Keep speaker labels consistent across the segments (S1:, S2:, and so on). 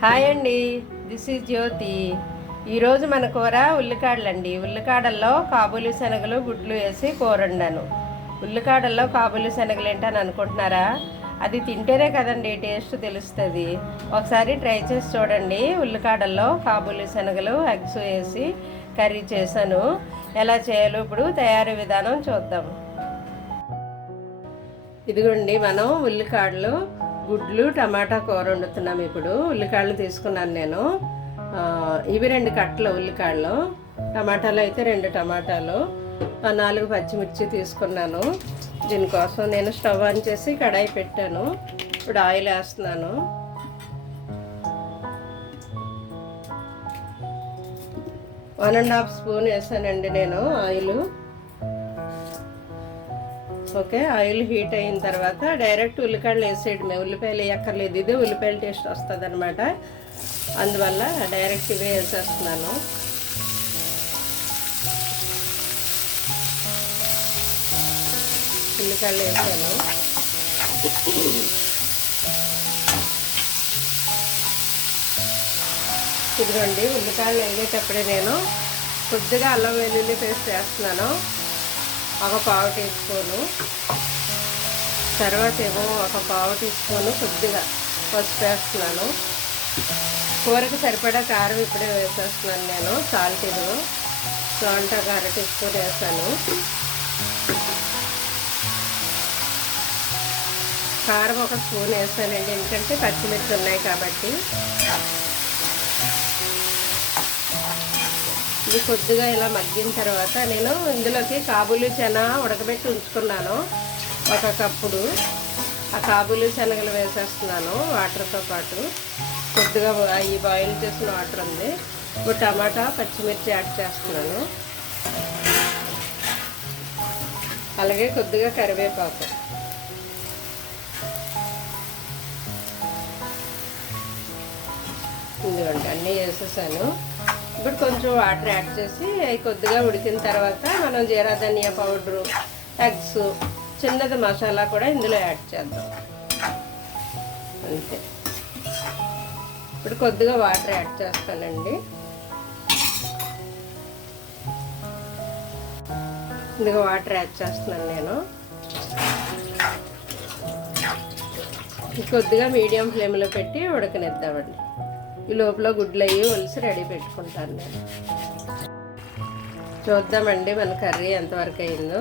S1: Hi అండి. This is Jyothi. ఈరోజు మన కూర ఉల్లికాడలండి. ఉల్లికాడల్లో కాబూలి శనగలు గుడ్లు వేసి కూర వండాను ఉల్లికాడల్లో కాబూలి శనగలు ఏంటని అనుకుంటున్నారా? అది తింటేనే కదండి టేస్ట్ తెలుస్తుంది. ఒకసారి ట్రై చేసి చూడండి. ఉల్లికాడల్లో కాబూలి శనగలు ఎగ్స్ వేసి కర్రీ చేశాను. ఎలా చేయాలో ఇప్పుడు తయారీ విధానం చూద్దాం. ఇదిగోండి మనం ఉల్లికాడలు గుడ్లు టమాటా కూర వండుతున్నాం ఇప్పుడు. ఉల్లికాడలు తీసుకున్నాను నేను. ఇవి రెండు కట్టలు ఉల్లికాళ్ళు. టమాటాలు అయితే రెండు టమాటాలు. ఆ, నాలుగు పచ్చిమిర్చి తీసుకున్నాను. దీనికోసం నేను స్టవ్ ఆన్ చేసి కడాయి పెట్టాను. ఇప్పుడు ఆయిల్ వేస్తున్నాను. వన్ అండ్ హాఫ్ స్పూన్ వేసానండి నేను ఆయిల్. ఓకే ఆయిల్ హీట్ అయిన తర్వాత డైరెక్ట్ ఉల్లిపాయలు వేసేయడమే. ఉల్లిపాయలు వేయక్కర్లేదు ఇది ఉల్లిపాయల టేస్ట్ వస్తుంది అనమాట అందువల్ల డైరెక్ట్ ఇవే వేసేస్తున్నాను. ఉల్లిపాయలు వేసాను. ఇదిగోండి ఉల్లిపాయలు వేసేటప్పుడే నేను కొద్దిగా అల్లం వెల్లుల్లి పేస్ట్ వేస్తున్నాను. ఒక పావు టీ స్పూను. తర్వాత ఏమో ఒక పావు టీ స్పూను కొద్దిగా పసుపు వేస్తున్నాను. కూరకు సరిపడా కారం ఇప్పుడే వేసేస్తున్నాను నేను సాల్ట్ ఇది సాల్ట్ ఒక అర టీ స్పూన్ వేసాను. కారం ఒక స్పూన్ వేస్తానండి ఎందుకంటే పచ్చిమిర్చి ఉన్నాయి కాబట్టి. ఇది కొద్దిగా ఇలా మగ్గిన తర్వాత నేను ఇందులోకి కాబూలి చెన ఉడకబెట్టి ఉంచుకున్నాను. ఒక కప్పుడు. ఆ కాబూలి శనగలు వేసేస్తున్నాను వాటర్తో పాటు. కొద్దిగా ఈ బాయిల్ చేసిన వాటర్ ఉంది. ఇప్పుడు టమాటా పచ్చిమిర్చి యాడ్ చేస్తున్నాను. అలాగే కొద్దిగా కరివేపాకు. ఇదిగోండి అన్నీ వేసేసాను. ఇప్పుడు కొంచెం వాటర్ యాడ్ చేసి అవి కొద్దిగా ఉడికిన తర్వాత మనం జీరా ధనియా పౌడరు ఎగ్స్ చిన్నది మసాలా కూడా ఇందులో యాడ్ చేద్దాం. అంతే. ఇప్పుడు కొద్దిగా వాటర్ యాడ్ చేస్తానండి. ఇందులో వాటర్ యాడ్ చేస్తున్నాను నేను. కొద్దిగా మీడియం ఫ్లేమ్లో పెట్టి ఉడకనిద్దామండి. ఈ లోపల గుడ్లు అయ్యి ఒలిసి రెడీ పెట్టుకుంటాను నేను. చూద్దామండి మన కర్రీ ఎంతవరకు అయిందో.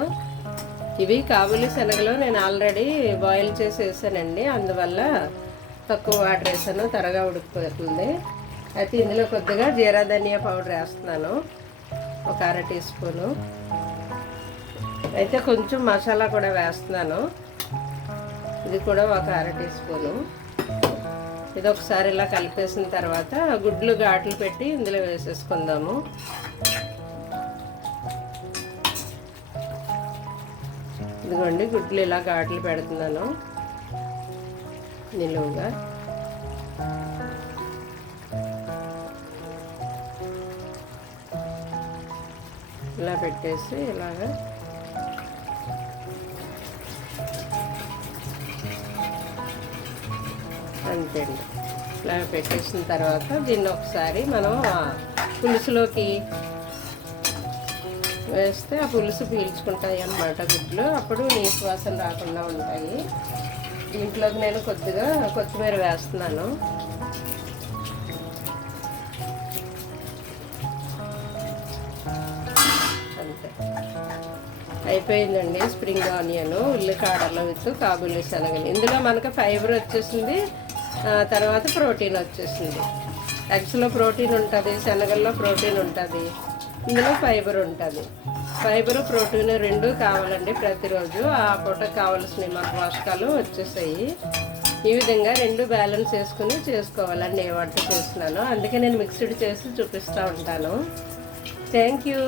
S1: ఇవి కాబూలి శనగలు నేను ఆల్రెడీ బాయిల్ చేసి వేసానండి అందువల్ల తక్కువ వాటర్ వేసాను త్వరగా ఉడికిపోతుంది. అయితే ఇందులో కొద్దిగా జీరా ధనియా పౌడర్ వేస్తున్నాను ఒక అర టీ స్పూను. అయితే కొంచెం మసాలా కూడా వేస్తున్నాను. ఇది కూడా ఒక అర టీ స్పూను. ఇది ఒకసారి ఇలా కలిపేసిన తర్వాత గుడ్లు ఘాట్లు పెట్టి ఇందులో వేసేసుకుందాము. ఇదిగోండి గుడ్లు ఇలా ఘాట్లు పెడుతున్నాను నిలువుగా. ఇలా పెట్టేసి ఇలాగా అంతే అండి పెట్టేసిన తర్వాత దీన్ని ఒకసారి మనం పులుసులోకి వేస్తే ఆ పులుసు పీల్చుకుంటాయి అన్నమాట గుడ్లు. అప్పుడు నీసు వాసన రాకుండా ఉంటాయి. దీంట్లోకి నేను కొద్దిగా కొత్తిమీర వేస్తున్నాను. అంతే. అయిపోయిందండి స్ప్రింగ్ ఆనియన్ ఉల్లికాడలు విత్ కాబులి శనగలు. ఇందులో మనకు ఫైబర్ వచ్చేసింది తర్వాత ప్రోటీన్ వచ్చేసింది. ఎగ్స్లో ప్రోటీన్ ఉంటుంది శనగల్లో ప్రోటీన్ ఉంటుంది ఇందులో ఫైబర్ ఉంటుంది. ఫైబర్ ప్రోటీన్ రెండు కావాలండి ప్రతిరోజు. ఆ పూటకు కావాల్సిన మన పోషకాలు వచ్చేసాయి. ఈ విధంగా రెండు బ్యాలెన్స్ చేసుకుని చేసుకోవాలండి ఏ వంట చేస్తున్నాను అందుకే నేను మిక్స్డ్ చేసి చూపిస్తూ ఉంటాను. Thank you.